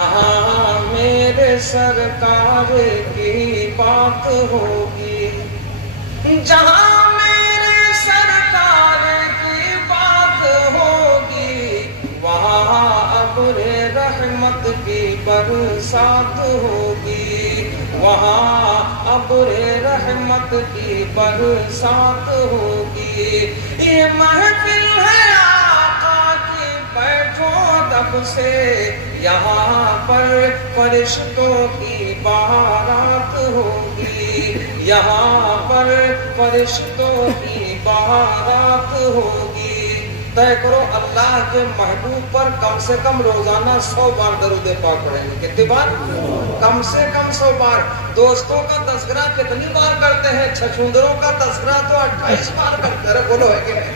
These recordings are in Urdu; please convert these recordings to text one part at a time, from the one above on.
میرے سرکار کی بات ہوگی، جہاں میرے سرکار کی بات ہوگی، وہاں ابر رحمت کی برسات ہوگی، وہاں ابر رحمت کی برسات ہوگی۔ یہ محفل ہے آقا کی بیٹھو دب سے، یہاں پر فرشتوں کی بارات ہوگی، یہاں پر فرشتوں کی بارات ہوگی۔ طے کرو اللہ کے محبوب پر کم سے کم روزانہ 100 بار درود پاک پڑھیں گے۔ کتنی بار؟ کم سے کم 100 بار۔ دوستوں کا تذکرہ کتنی بار کرتے ہیں؟ چھچھوندروں کا تذکرہ تو 28 بار کرتے ہیں۔ ارے بولو ہے کہ نہیں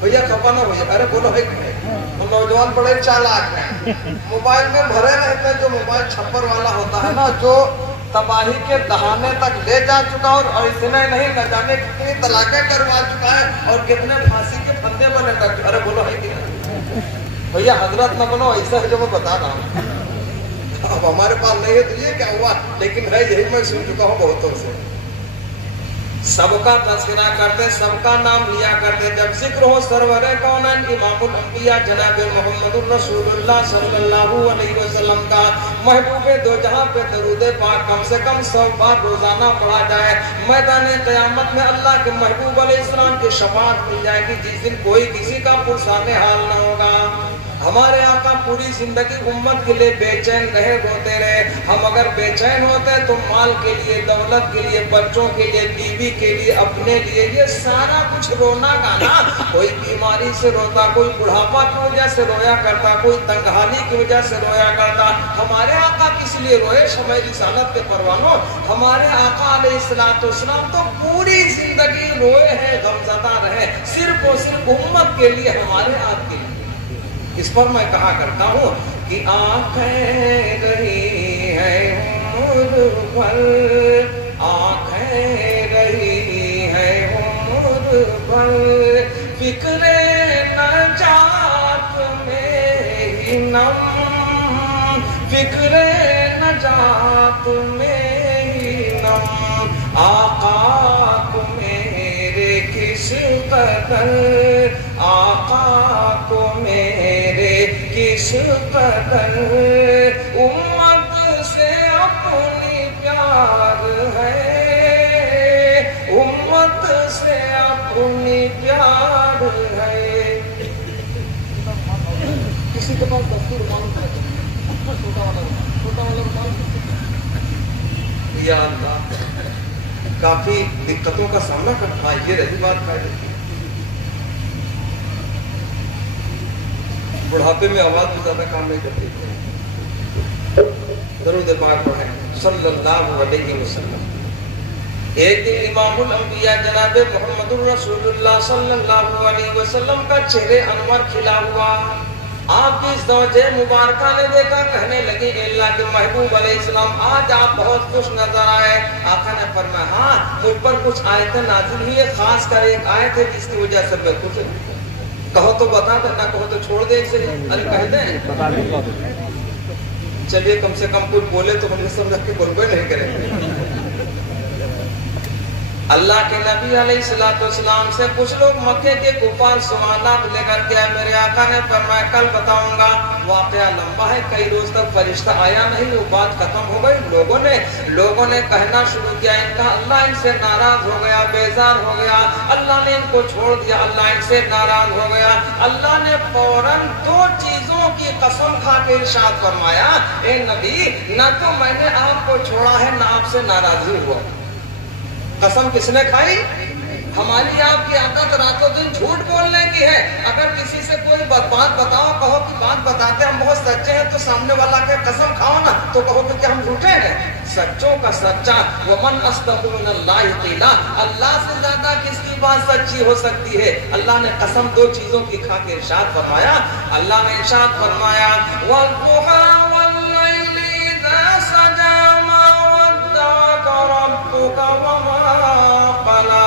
بھیا؟ کھپا نہ ہوئے، ارے بولو ہے کہ نہیں؟ نوجوان بڑے چالاک ہیں، موبائل میں بھرے رہتے ہیں۔ جو موبائل چھپر والا ہوتا ہے نا، جو تباہی کے دہانے تک لے جا چکا اور اتنے نہیں نہ جانے کتنی طلاقیں کروا چکا ہے اور کتنے پھانسی کے پھندے بنے کر۔ ارے بولو ہے کہ نہیں بھیا؟ حضرت نہ بنو، ایسا ہے جو میں بتا رہا ہوں۔ اب ہمارے پاس نہیں ہے تو یہ کیا ہوا، لیکن ہے یہی میں سن چکا ہوں بہتوں سے۔ سب کا تذکرہ کرتے، سب کا نام لیا کرتے۔ جب ذکر ہو سرور کونین امام الانبیاء جناب محمد الرسول اللہ صلی اللہ علیہ وسلم کا، محبوب دو جہاں پہ درود پاک کم سے کم 100 بار روزانہ پڑھا جائے، میدان قیامت میں اللہ کے محبوب علیہ السلام کی شفاعت مل جائے گی، جس دن کوئی کسی کا پرسان حال نہ ہوگا۔ ہمارے آقا پوری زندگی امت کے لیے بے چین رہے، ہوتے رہے۔ ہم اگر بے چین ہوتے تو مال کے لیے، دولت کے لیے، بچوں کے لیے، بیوی کے لیے، اپنے لیے، یہ سارا کچھ رونا گانا۔ کوئی بیماری سے روتا، کوئی بڑھاپا کی وجہ سے رویا کرتا، کوئی تنگحالی کی وجہ سے رویا کرتا۔ ہمارے آقا کس لیے روئے؟ شمع رسالت کے پروانوں، ہمارے آقا علیہ الصلوۃ والسلام تو پوری زندگی روئے ہیں، غمزدہ رہے، صرف اور صرف امت کے لیے، ہمارے آپ کے لیے۔ اس پر میں کہا کرتا ہوں کہ آنکھیں رہی ہے عمر بھر، آنکھیں رہی ہے عمر بھر، فکر نجات میں ہی نم، فکر نجات میں ہی نم، آقا کو میرے کس قدر، آقا کو میرے کس قدر، امت سے اپنی پیار ہے، امت سے اپنی پیار ہے۔ کسی کے پاس دستور معلوم کرے چھوٹا والا رومال، یا اللہ کافی دقتوں کا سامنا کرنا، یہ رہی بات فائدے کی۔ بڑھاپے میں آواز بھی زیادہ کام نہیں کرتی۔ درود پاک پڑھیں صلی اللہ علیہ وسلم۔ ایک دن امام الانبیاء جناب محمد الرسول اللہ صلی اللہ علیہ وسلم کا چہرے انور کھلا ہوا۔ آپ کی زوجہ مبارکہ نے دیکھا، کہنے لگی اے اللہ کے محبوب علیہ السلام، آج آپ بہت خوش نظر آئے۔ آقا نے فرمایا ہاں، مجھ پر کچھ آیتیں نازل ہوئی ہے، خاص کر ایک آیت ہے جس کی وجہ سے میں خوش ہوں۔ کہو تو بتا دیں، نہ کہو تو چھوڑ دیں، اسے کہہ دیں۔ چلیے کم سے کم کچھ بولے تو ہم نے سمجھا کہ بلبے نہیں کریں گے۔ اللہ کے نبی علیہ الصلوۃ والسلام سے کچھ لوگ مکے کے کفار سوالات لے کر کے آئے۔ میرے آقا نے فرمایا کل بتاؤں گا، واقعہ لمبا ہے، کئی روز تک فرشتہ آیا نہیں، وہ بات ختم ہو گئی۔ لوگوں نے کہنا شروع کیا، ان کا اللہ ان سے ناراض ہو گیا، بیزار ہو گیا، اللہ نے ان کو چھوڑ دیا، اللہ ان سے ناراض ہو گیا۔ اللہ نے فوراً 2 چیزوں کی قسم کھا کے ارشاد فرمایا، اے نبی، نہ تو میں نے آپ کو چھوڑا ہے، نہ آپ سے ناراضی ہوا۔ قسم کس نے کھائی؟ ہماری آپ کی عادت راتوں دن جھوٹ بولنے کی ہے۔ اگر کسی سے کوئی بات بتاؤ، کہو کہ بات بتاتے ہم بہت سچے ہیں، تو سامنے والا کہ قسم کھاؤ نا، تو کہو کہ ہم جھوٹے ہیں۔ سچوں کا سچا، ومن اصدق من اللہ قیلا، اللہ سے زیادہ کس کی بات سچی ہو سکتی ہے؟ اللہ نے قسم 2 چیزوں کی کھا کے ارشاد فرمایا۔ اللہ نے ارشاد فرمایا والضحی واللیل اذا سجى ما ودعك ربك وما قلى۔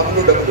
W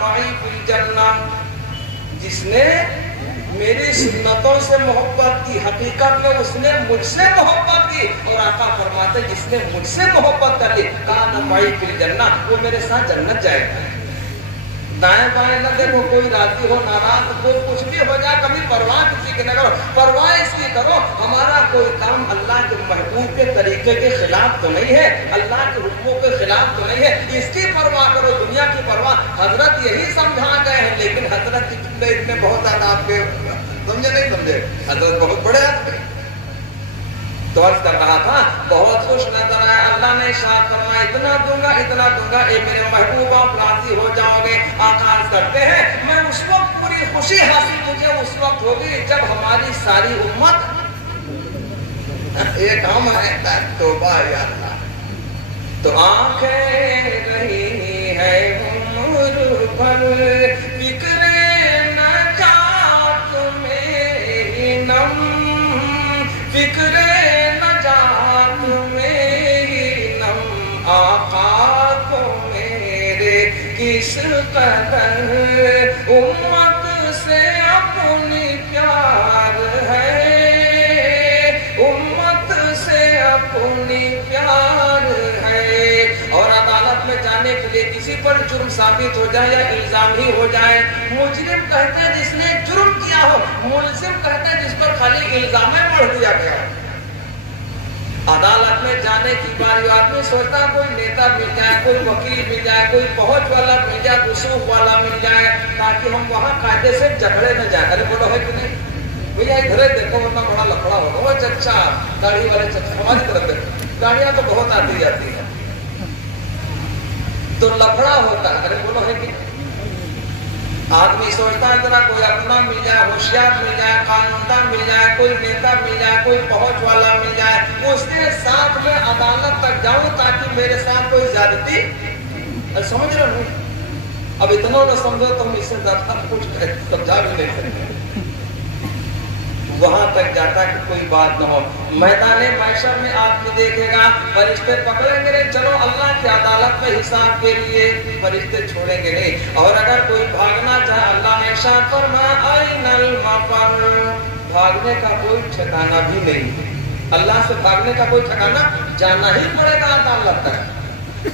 معی فی الجنہ، جس نے میری سنتوں سے محبت کی، حقیقت میں اس نے مجھ سے محبت کی، اور آقا فرماتے جس نے مجھ سے محبت کر لی کان معی فی الجنہ، وہ میرے ساتھ جنت جائے گا۔ دائیں بائیں نہ دیکھو، کوئی راضی ہو ناراض ہو کچھ بھی ہو جائے، کبھی پرواہ کسی کی نہ کرو، پرواہ اس کی کرو ہمارا کوئی کام اللہ کے محبوب کے طریقے کے خلاف تو نہیں ہے، اللہ کے حکموں کے خلاف تو نہیں ہے، اس کی پرواہ کرو، دنیا کی پرواہ۔ حضرت یہی سمجھا گئے ہیں، لیکن حضرت اتنے بہت آداب کے سمجھے نہیں سمجھے، حضرت بہت بڑے آدمی تو عرض کر رہا تھا بہت خوش نظر آیا، اللہ نے ارشاد فرمایا اتنا دوں گا، اے میرے محبوب آپ راضی ہو جاؤ گے۔ آقا عرض کرتے ہیں میں اس وقت پوری خوشی حاصل مجھے اس وقت ہوگی جب ہماری ساری امت، ایک ہم ہے توبہ یا اللہ، تو آنکھیں رہی ہے عمر بھر فکر نجات میں نم، فکر نجات میں نم، آقا کو میرے کس قدر امت سے اپنی پیار ہے، امت سے اپنی پیار ہے۔ اور عدالت میں جانے کے لیے کسی پر جرم ثابت ہو جائے یا الزام ہی ہو جائے، مجرم کہتے ہیں جس نے جرم کیا ہو، ملزم کہتے ہیں جس پر خالی الزام پڑھ دیا گیا ہو۔ عدالت میں جانے کی باری آدمی سوچتا کوئی نیتا مل جائے، کوئی وکیل مل جائے، کوئی پہنچ والا مل جائے، رسوخ والا مل جائے، تاکہ ہم وہاں قاعدے سے جھگڑے نہ جائیں۔ ارے بولو ہے کہ نہیں بھیا، ادھر دیکھو ورنہ بڑا لفڑا ہوگا، وہ چچا داڑھی والے چچا ہماری طرف دیکھو، گاڑیاں تو بہت آتی جاتی ہیں تو لفڑا ہوتا ہے۔ ارے بولو ہے کہ آدمی سوچتا ہے ذرا کوئی اپنا مل جائے، ہوشیار مل جائے، قانوندان مل جائے، کوئی نیتا مل جائے، کوئی پہنچ والا مل جائے، اس کے ساتھ میں عدالت تک جاؤں تاکہ میرے ساتھ کوئی زیادتی، سمجھ رہے ہو؟ اب اتنا نہ سمجھو تو ہم اس سے زیادہ کچھ سمجھا بھی نہیں سکتے، وہاں تک جاتا کہ کوئی بات نہ ہو۔ میدان محشر میں آدمی دیکھے گا فرشتے پکڑیں گے نہیں، چلو اللہ کی عدالت میں حساب کے لیے، فرشتے چھوڑیں گے نہیں۔ اور اگر کوئی بھاگنا چاہے، اللہ نے ارشاد فرمایا أَيْنَ الْمَفَرُّ، بھاگنے کا کوئی ٹھکانہ بھی نہیں، اللہ سے بھاگنے کا کوئی ٹھکانہ، جانا ہی پڑے گا عدالت تک۔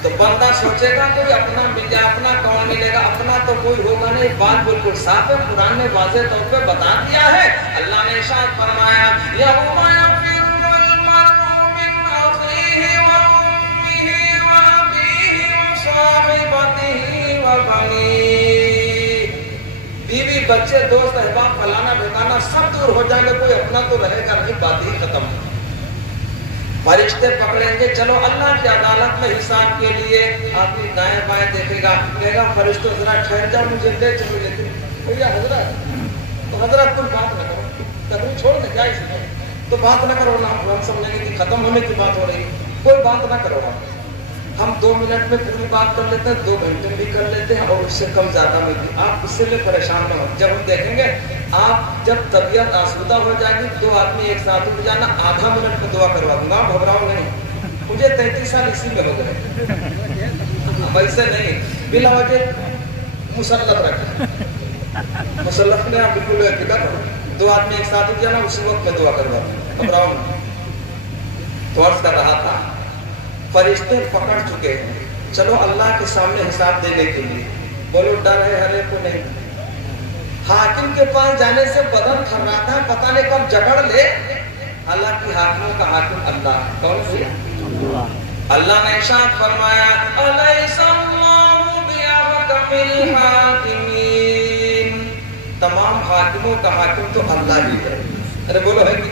تو بندہ سوچے گا کوئی اپنا مل جائے، اپنا کون ملے گا، اپنا تو کوئی ہوگا نہیں۔ بات بالکل صاف ہے، قرآن نے واضح طور پہ بتا دیا ہے۔ اللہ نے ارشاد فرمایا یَوْمَ يَفِرُّ الْمَرْءُ مِنْ أَخِيهِ وَأُمِّهِ وَأَبِيهِ وَصَاحِبَتِهِ وَبَنِيهِ، بیوی بچے دوست احباب فلانا ٹھکانا سب دور ہو جائیں گے، کوئی اپنا تو رہے گا نہیں، بات ہی ختم۔ فرشتے پکڑیں گے، چلو اللہ کی عدالت میں حساب کے لیے۔ آدمی دائیں بائیں دیکھے گا، کہے گا فرشتوں ذرا ٹھہر جاؤ، مجھے لے چلو، لیتے بھیا حضرت، تو حضرت تم بات نہ کرو، تم چھوڑ دیں، کیا اس میں تو بات نہ کرو نا، ہم سمجھیں گے کہ ختم ہونے کی بات ہو رہی ہے، کوئی بات نہ کرو۔ ہم 2 منٹ میں پوری بات کر لیتے ہیں، 2 گھنٹے بھی کر لیتے ہیں، اور اس سے کم زیادہ میں بھی۔ آپ اس سے بھی پریشان نہ ہو، جب ہم دیکھیں گے آپ جب طبیعت آسودہ ہو جائے گی، 2 آدمی ایک ساتھ اٹھ جانا، آدھا منٹ میں دعا کروا دوں گا، گھبراؤ نہیں۔ مجھے 33 سال اسی میں ہو گئے، ویسے نہیں، بلا وجہ مسلط رکھیں، مسلط میں آپ بالکل فکر کرو، 2 آدمی ایک ساتھ اٹھ جانا، اسی وقت میں دعا کروا دوں، گھبراؤ نہیں۔ تو عرض کر رہا تھا فرشتے پکڑ چکے ہیں، چلو اللہ کے سامنے حساب دینے کے لیے۔ بولو ڈر ہے ہر ایک کو نہیں، حاکم کے پاس جانے سے بدن تھراتا ہے، پتہ نہیں کب جگڑ لے۔ اللہ کی حاکموں کا حاکم اللہ، کون سی؟ اللہ نے ارشاد فرمایا أَلَيْسَ اللَّهُ بِأَحْكَمِ الْحَاكِمِينَ، تمام حاکموں کا حاکم تو اللہ ہی ہے۔ ارے بولو ہے کہ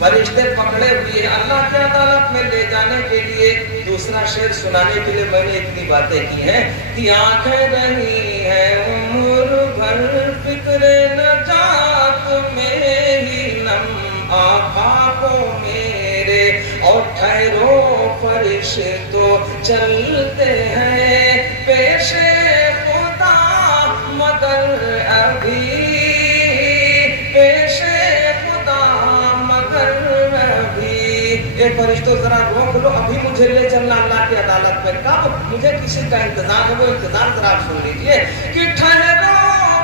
فرشتے پکڑے ہوئے ہیں اللہ کی عدالت میں لے جانے کے لیے۔ دوسرا شعر سنانے کے لیے میں نے اتنی باتیں کی ہیں کہ آنکھیں رہی ہے عمر بھر فکر نجات میں ہی نم، آقا کو میرے اور ٹھہرو فرشتوں چلتے ہیں پیش خدا مگر ابھی، پیش کہ فرشتوں ذرا روک لو، ابھی مجھے لے چلنا اللہ کی عدالت میں. کب؟ مجھے کسی کا انتظار ہے، وہ انتظار ذرا آپ سن لیجیے کہ ٹھہرو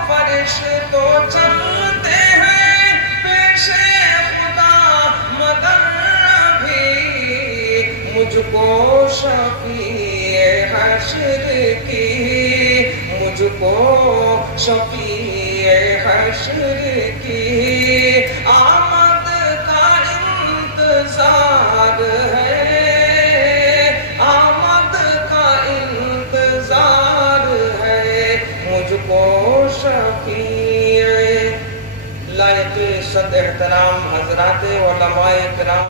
فرشتوں چلتے ہیں پیش خدا مگر بھی مجھ کو شفیع حشر کی، مجھ کو شفیع حشر کی آمد کا انتظار ہے، آمد کا انتظار ہے، مجھ کو شفیع. لائق صد احترام حضرات علماء کرام